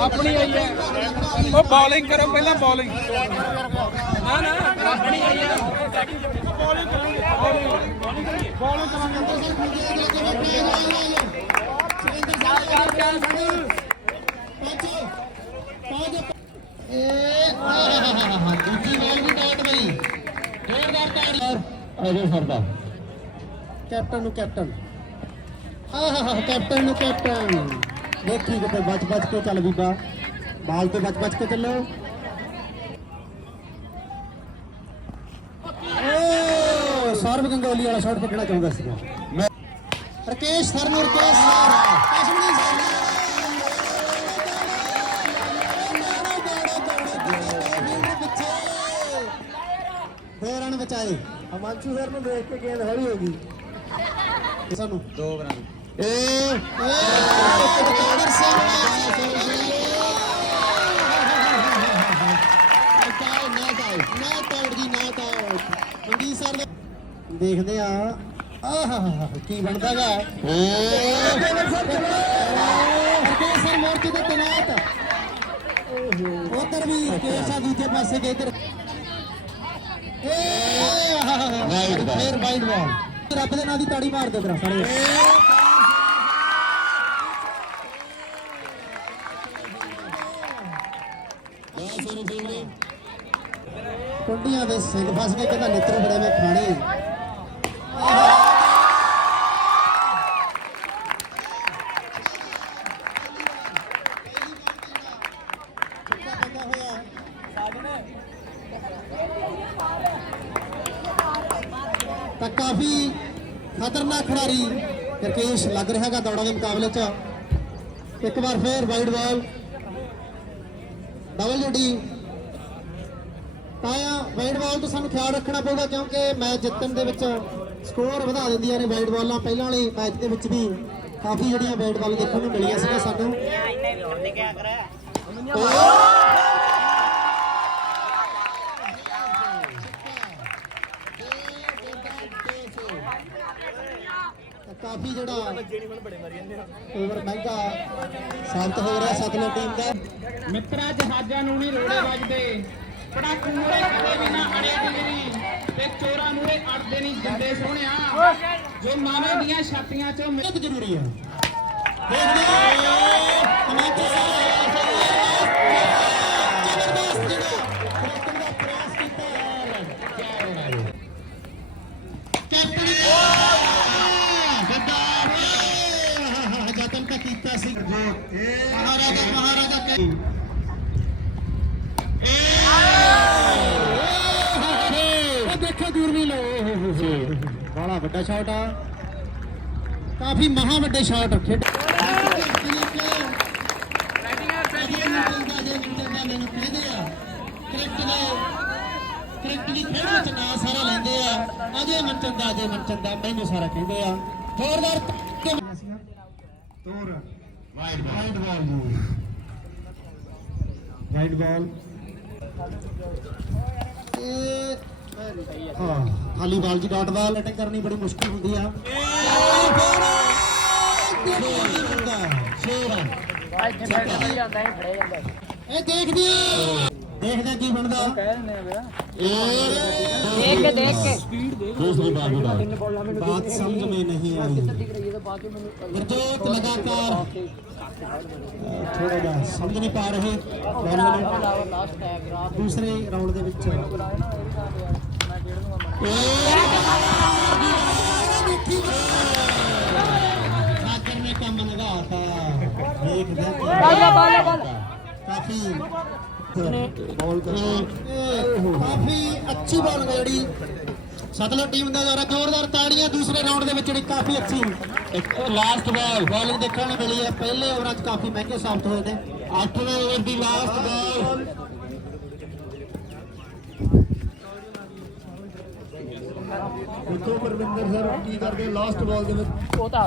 ਆਪਣੀ ਆਈ ਹੈ। ਉਹ ਬੋਲਿੰਗ ਕਰੋ ਪਹਿਲਾਂ ਬੋਲਿੰਗ ਨਾ ਨਾ ਆਪਣੀ ਆਈ ਹੈ। ਬੋਲਿੰਗ ਕਰੋਗੇ ਬੋਲਿੰਗ ਕਰਾਂਗੇ ਦੂਜੀ ਬਾਲ ਵੀ ਡਾਟ ਗਈ ਜ਼ੋਰਦਾਰ ਤਾੜੀ ਅਜੇ ਸਰਦਾ। ਕੈਪਟਨ ਨੂੰ ਕੈਪਟਨ। ਆਹ ਕੈਪਟਨ ਨੂੰ ਕੈਪਟਨ। ਦੇਖੀ ਕਿਤੇ ਬਚ ਬਚ ਕੇ ਚੱਲ ਬੀਬਾ। ਬਾਲ ਤੇ ਬਚ ਬਚ ਕੇ ਚੱਲੋ। ਓ, ਸਰਬ ਗੰਗੋਲੀ ਵਾਲਾ ਸ਼ਾਟ ਕੱਢਣਾ ਚਾਹੁੰਦਾ ਸੀਗਾ। ਮੈਂ ਰਕੇਸ਼ ਸਰ ਨੂੰ ਰਕੇਸ਼ ਸਰ ਕਸ਼ਮੀਰ ਸਰ ਦੋ ਰਨ ਬਚਾਏ। ਅਮਾਂਸ਼ੂ ਸਰ ਨੂੰ ਦੇਖ ਕੇ ਗੇਂਦ ਹੌਲੀ ਹੋ ਗਈ। ਸਾਨੂੰ। ਦੋ ਏ ਸਿੰਘ ਦੇਖਦੇ ਆ। ਆਹ ਕੀ ਬਣਦਾਗਾ ਸਰ ਮੋਰਚੇ ਤੇ ਤਨਾਤ। ਉਧਰ ਵੀ ਕੇਸਾ ਦੂਜੇ ਪਾਸੇ ਗਏ ਇਧਰ। ਏ ਫੇਰ ਵਾਈਡ ਬਾਲ ਰੱਬ ਦੇ ਨਾਂ ਦੀ ਤਾੜੀ ਮਾਰ ਦੇ ਤੇਰਾ ਸਾਰੇ। ਕੁੰਡੀਆਂ ਦੇ ਸਿੰਘ ਫਸ ਕੇ ਕਹਿੰਦਾ ਨਿੱਤਰ ਬੜੇ ਮੈਂ ਖਾਣੇ। ਤਾਂ ਕਾਫੀ ਖਤਰਨਾਕ ਖਿਡਾਰੀ ਰਕੇਸ਼ ਲੱਗ ਰਿਹਾ ਹੈਗਾ ਦੌੜਾਂ ਦੇ ਮੁਕਾਬਲੇ 'ਚ। ਇੱਕ ਵਾਰ ਫੇਰ ਵਾਈਡ ਬਾਲ ਡਬਲ ਡੀ ਤਾਇਆ ਵਾਈਡ ਬਾਲ ਤੋਂ ਸਾਨੂੰ ਖਿਆਲ ਰੱਖਣਾ ਪਊਗਾ ਕਿਉਂਕਿ ਮੈਚ ਜਿੱਤਣ ਦੇ ਵਿੱਚ ਸਕੋਰ ਵਧਾ ਦਿੰਦੀਆਂ ਨੇ ਵਾਈਡ ਬਾਲਾਂ ਪਹਿਲਾਂ ਵਾਲੇ ਮੈਚ ਦੇ ਵਿੱਚ ਵੀ ਕਾਫੀ ਜਿਹੜੀਆਂ ਵਾਈਡ ਬਾਲ ਦੇਖਣ ਨੂੰ ਮਿਲੀਆਂ ਸੀਗੀਆਂ ਸਾਨੂੰ। ਕਾਫੀ ਜਿਹੜਾ ਓਵਰ ਮਹਿੰਗਾ ਸਾਬਤ ਹੋ ਰਿਹਾ ਸਤਲੁਜ ਟੀਮ ਦਾ। ਮਿੱਤਰਾ ਜਹਾਜ਼ਾਂ ਨੂੰ ਨਹੀਂ ਰੋੜੇ ਵੱਜਦੇ ਪੜਾਕੂ ਮੂਰੇ ਕਦੇ ਵੀ ਨਾ ਅੜੇ ਡਿਗਰੀ ਤੇ ਚੋਰਾਂ ਮੂਰੇ ਅੜਦੇ ਨਹੀਂ ਜਿੰਦੇ ਸੋਹਣਿਆ। ਜੋ ਮਾਵੇਂ ਦੀਆਂ ਛਾਤੀਆਂ ਚੋਂ ਮਿ- ਬਹੁਤ ਜ਼ਰੂਰੀ ਹੈ ਦੇਖਦੇ ਬੜਾ ਵੱਡਾ ਸ਼ਾਟ ਆ। ਕਾਫੀ ਮਹਾ ਵੱਡੇ ਸ਼ਾਟ ਖੇਡ ਕ੍ਰਿਕਟ ਦੀ ਖੇਡ ਵਿੱਚ ਨਾਂ ਸਾਰਾ ਲੈਂਦੇ ਆ। ਅਜੇ ਮਨਚੰਦਾ ਅਜੇ ਮਨਚੰਦਾ ਮੈਨੂੰ ਸਾਰਾ ਕਹਿੰਦੇ ਆ। ਜ਼ੋਰਦਾਰ ਤੋਰ। ਵਾਈਡ ਬਾਲ ਵਾਈਡ ਬਾਲ ਇਹ ਹਾਂ ਖਾਲੀ ਬਾਲ ਜੀ ਡਾਟ ਬਾਲ ਅਟੈਕ ਕਰਨੀ ਬੜੀ ਮੁਸ਼ਕਲ ਹੁੰਦੀ ਆ। ਇਹ ਦੇਖਦੀ ਦੇਖਦੇ ਕੀ ਬਣਦਾ। ਦੇਖ ਦੇਖ ਕੇ। ਬਾਤ ਸਮਝ ਮੇ ਨਹੀਂ ਆਈ। ਗੁਰਜੋਤ ਲਗਾਤਾਰ ਥੋੜਾ ਜਿਹਾ ਸਮਝ ਨਹੀਂ ਪਾ ਰਹੇ। ਦੂਸਰੇ ਰਾਉਂਡ ਦੇ ਵਿੱਚ। ਸਾਗਰ ਨੇ ਕੰਮ ਲਗਾਤਾ ਦੇਖਦੇ ਬਾਲ ਕਾਫੀ ਬੋਲ ਅੱਛੀ ਬਾਲ ਜਿਹੜੀ ਸਤਲੁਜ ਟੀਮ ਦਾ ਦੁਆਰਾ ਜ਼ੋਰਦਾਰ ਤਾੜੀਆਂ ਦੂਸਰੇ ਰਾਉਂਡ ਦੇ ਵਿੱਚ ਜਿਹੜੀ ਕਾਫੀ ਅੱਛੀ ਲਾਸਟ ਬਾਲ ਬੋਲਿੰਗ ਦੇਖਣ ਨੂੰ ਮਿਲੀ ਹੈ ਪਹਿਲੇ ਓਵਰਾਂ 'ਚ ਕਾਫੀ ਮਹਿੰਗੇ ਸਾਬਤ ਹੋਏ ਨੇ 8ਵੇਂ ਓਵਰ ਦੀ ਲਾਸਟ ਬਾਲ ਦੇਖੋ ਪਰਵਿੰਦਰ ਸਰ ਕੀ ਕਰਦੇ? ਲਾਸਟ ਬਾਲ ਦੇ ਵਿੱਚ। ਉਹ ਤਾਂ